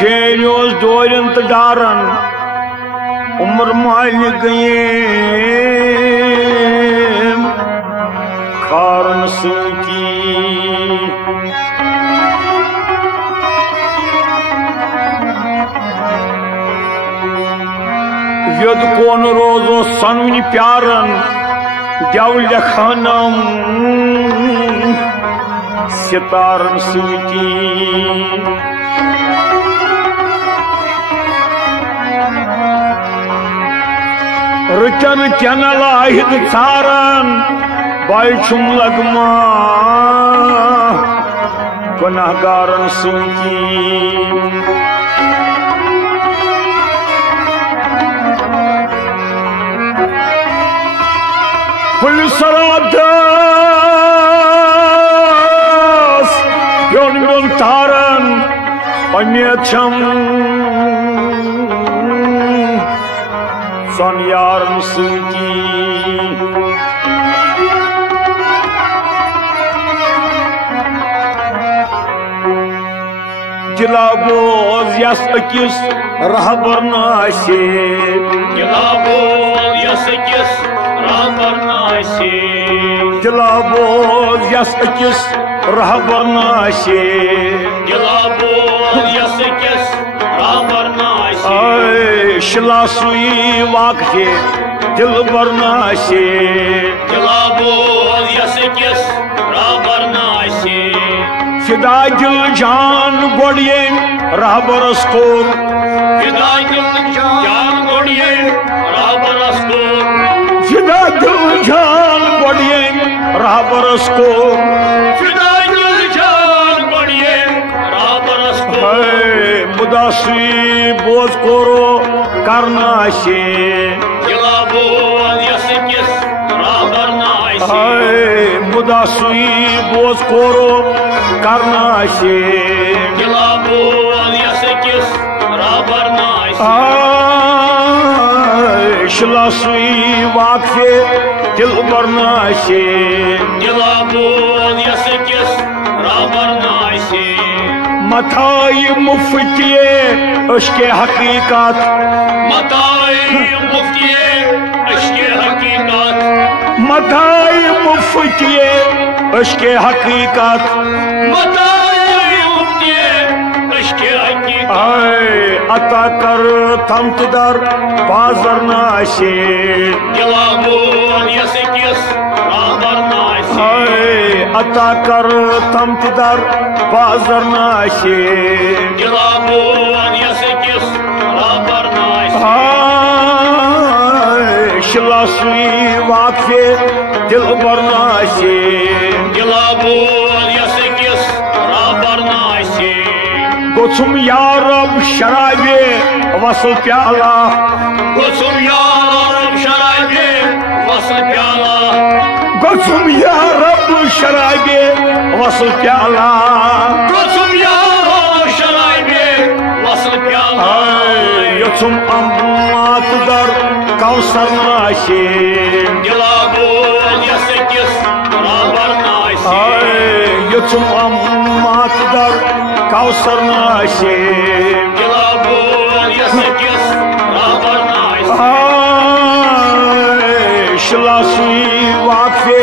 फेरियोस दोरन तो डारन उम्र माल गए खारन सूकी यद कौन रोजो सनवनी प्यारन दव लखनम सितारन सूकी रुचन चन लाहिद सारन बाइछुम लगमा गुनाहगारन सूकी पुलिस योन तारन पन्यचम सनयारन सूकी गिलाबोज यस अकिस रहबर नाशे गिलाबोज यस अकिस रहबर नाशे गिलाबोज यस अकिस रहबर नाशे गिलाबोज यस अकिस रहबर नाशे शिलासुई वाक़े दिल बरनाशे गिलाबोज यस अकिस रहबर नाशे फिदा दिल जान गोड़िए रहबरस कोर फिदा दिल जान गोड़िए रहबरस कोर फिदा दिल जान गोड़िए रहबरस कोर फिदा दिल जान गोड़िए रहबरस कोर मुदासी बोझ कोरो करनाशे गिलाबोज यस अकिस रहबर नाशे मुदासी बोझ कोरो करनाशे गिलाबोज यस अकिस रहबर नाशे शिलासुई वाक़े दिल बरनाशे गिलाबोज यस अकिस रहबर नाशे मथाई मुफ्तिये अश्के हकीकत मताए मुफ्तिये अश्के हकीकत मथाई मुफ्तिये अश्के हकीकत मताए मुफ्तिये अश्के हकीकत अता कर तमतदर बाजर नाशे गिलाबोज यस अकिस रहबर नाशे अता कर तमतदर बाजर नाशे गिलाबोज यस अकिस रहबर नाशे शिलासुई वाक़े दिल बरनाशे गिलाबोज यस अकिस रहबर नाशे गोछुम यारब शराबे वसल प्याला गोसुम यारब शराबे वसल प्याला गोछुम यारब शराबे वसल प्याला गोसुम यारब शराबे वसल प्याला योछुम अम्मात दर कौसर नाशे गिलाबोज यस अकिस रहबर नाशे योछुम अम्मात दर कौसर नाशे गिलाबोज यस अकिस रहबर नाशे शिलासुई वाक़े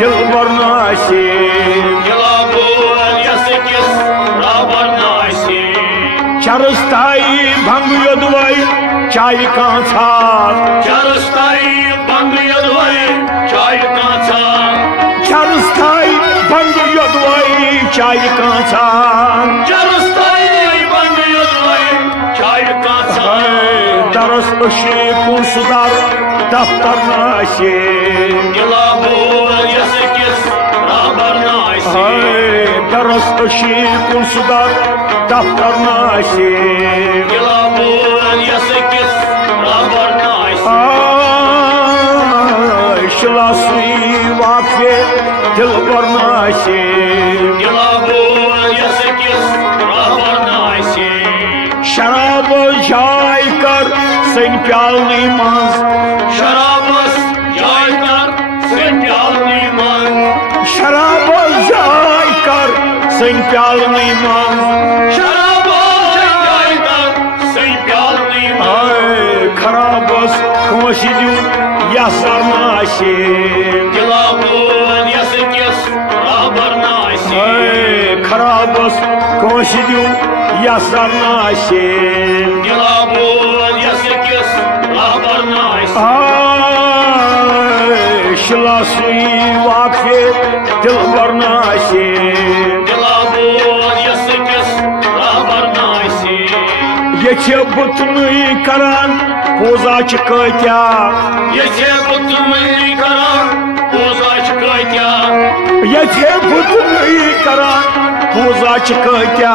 दिल बरनाशे गिलाबोज यस अकिस रहबर नाशे चरस्ताई भंग योदवाई चाय कांसा चरस्ताई बंग यदवाई चाय कांसा चरस्ताई भंग योदवाई चाय कांसा चरस्ताई बंग यदवाई चाय कांसा दरस अशी कुंसुदार दफ्तर नाशे गिलाबोज यस अकिस रहबर नाशे दरस अशी कुंसुदार दफ्तर नाशे गिलाबोज यस अकिस रहबर नाशे शिलासुई वाक़े दिल बरनाशे गिलाबोज यस अकिस रहबर नाशे शराब जाय कर सन प्यालनी मज शराबस जाय कर सन प्यालनी मज शराब जाय कर सन प्यालनी मज शराबस जाय खराबस कंसिद्यू यसर नासे दिलाबून यसकिस राबर नासे खराबस कंसिद्यू यसर नासे दिलाबून यसकिस राबर नासे शिलासुई वाक़े दिलबर नासे दिलाबून यसकिस राबर नासे ये बुतनुई करान पूजा कत्या ये बुतनुई करान पूजा कत्या ये बुतनुई करान पूजा कत्या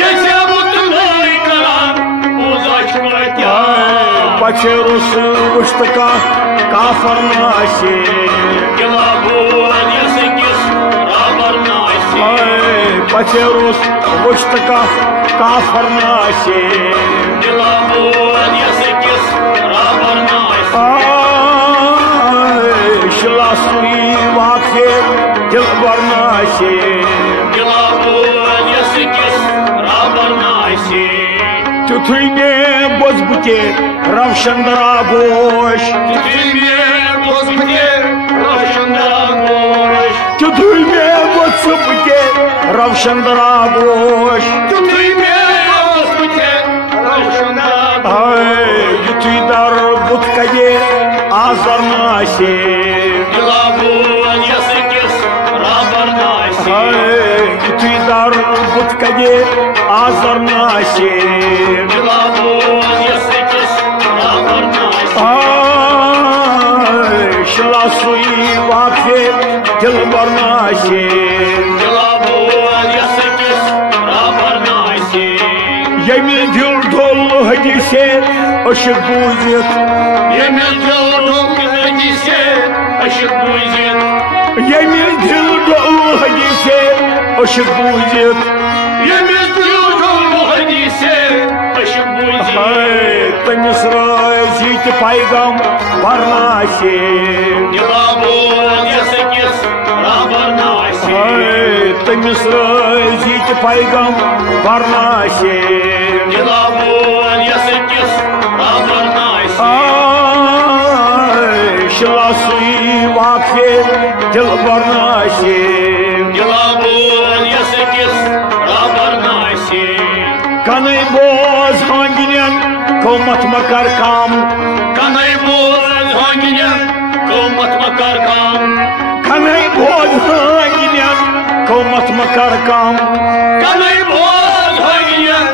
ये बुतनुई करान पूजा कत्या बचेरुस उश्त काफर नासे दिलाबून यसकिस राबर नासे बचेरुस उश्त काफर नासे दिलाबून यसकिस राबर नासे शिलासुई वाक़े दिलबर नासे दिलाबून यसकिस राबर नासे तुथुई मे बोजबुते रवशंदरा गोश तुथुई मे बोजबुते रवशंदरा गोश तुथुई मे बोजबुते रवशंदरा गोश तुथुई मे बोजबुते रवशंदरा गोश युथुई दर बुत कये आजर नासे दिलाबून यसकिस राबर नासे युथुई दर बुत कये आजर नासे दिलाबून यसकिस राबर नासे शिलासुई वाक़े दिलबर नासे दिलाबून यसकिस राबर नासे यमि दिल डोल हदीसे अशक बूजित यमि दिल डोल हदीसे अशक बूजित यमि दिल डोल हदीसे अशक बूजित यमि दिल डोल हदीसे अशक बूजित तमिस जीत पैगाम बरनासे दिलाबून यसकिस राबर नासे तमिस जीत पैगाम बरनासे दिलाबून यसकिस राबर नासे शिलासुई वाक़े दिलबर नासे दिलाबून यसकिस राबर नासे कनई बोज हांगिन कौमत मकर काम कनई बोज हांगिन कौमत मकर काम कनई बोज हांगिन कौमत मकर काम कनई बोज हांगिन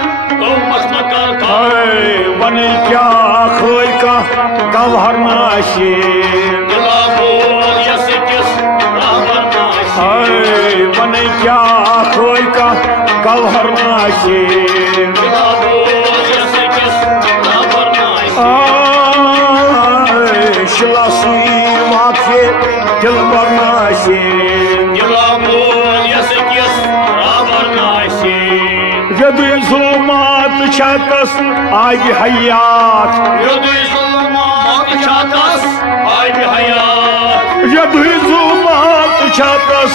कौमत मकर काम वन क्या खोई का गवहर नाशे दिलाबून यसकिस राबर नासे वन क्या खोई का गवहर नाशे दिलाबून यसकिस राबर नासे शिलासुई वाक़े दिलबर नाशे दिलाबून यसकिस राबर नासे यदुई जुल्मात छातस आय हयात यदुई जुल्मात छातस आय हयात यदुई जुल्मात छातस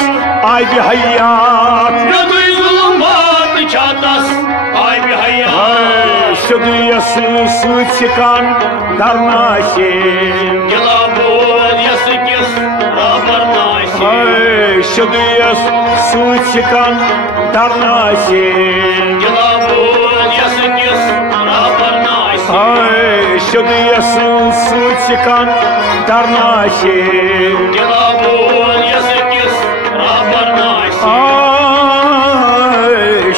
आय हयात यदुई जुल्मात छातस आय हयात सदुयस सिकान दरनाशे दिलाबून यसकिस राबर नासे सदुयस सिकान दरनाशे दिलाबून यसकिस राबर नासे सदुयस सिकान दरनाशे दिलाबून यसकिस राबर नासे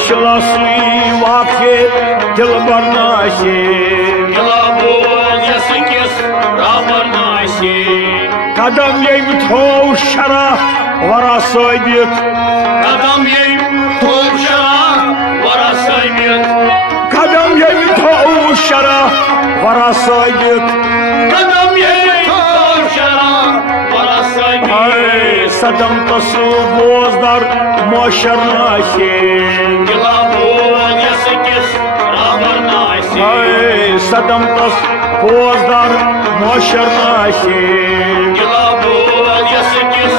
शिलासुई वाक़े दिलबर नाशे दिलाबून यसकिस राबर नासे कदम यम थो शराह वरा साबित कदम यम थो शराह वरा साबित कदम यम थो शराह वरा साबित कदम यम थो शराह वरा साबित सदम तसु बोजदार मोशर नाशे दिलाबून यसकिस राबर नासे सदम तस बोजदार मोशर नाशे दिलाबून यसकिस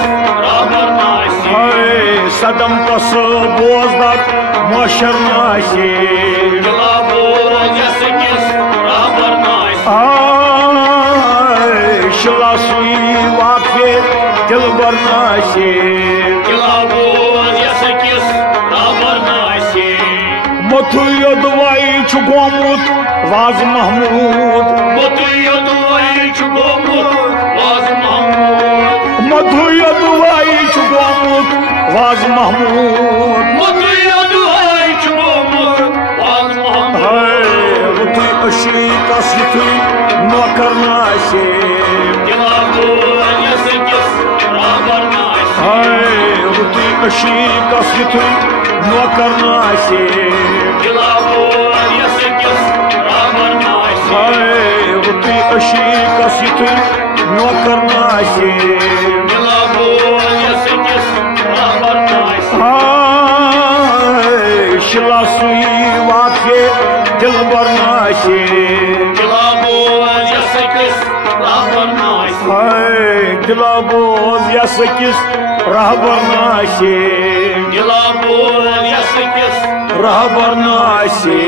राबर नासे सदम तस बोजदार मोशर नाशे दिलाबून यसकिस राबर नासे शिलासुई वाके दिल बरनाशे Gilabuz yasakis rahbar nasi. मथु योदवाई छुगोमुत वाज Mahmud Mutu yoduvay çubumut vaz Mahmud. मधु योदवाई छुगोमुत वाज Mahmud Mutu yoduvay çubumut vaz Mahmud. रुतु अशी कसुतु नौकरनाशे Gilabuz yasakis rahbar nasi. Rutu अशी कसुतु नौकरनाशे Gilabuz yasakis rahbar nasi. Rutu अशी कसुतु नौकरनाशे Gilabuz yasakis rahbar nasi. शिलासुई वाके दिल बरनाशे Gilabuz yasakis rahbar nasi. दिलाबोज यसकिस रहबर नाशे Gilabuz yasakis रहबर नाशे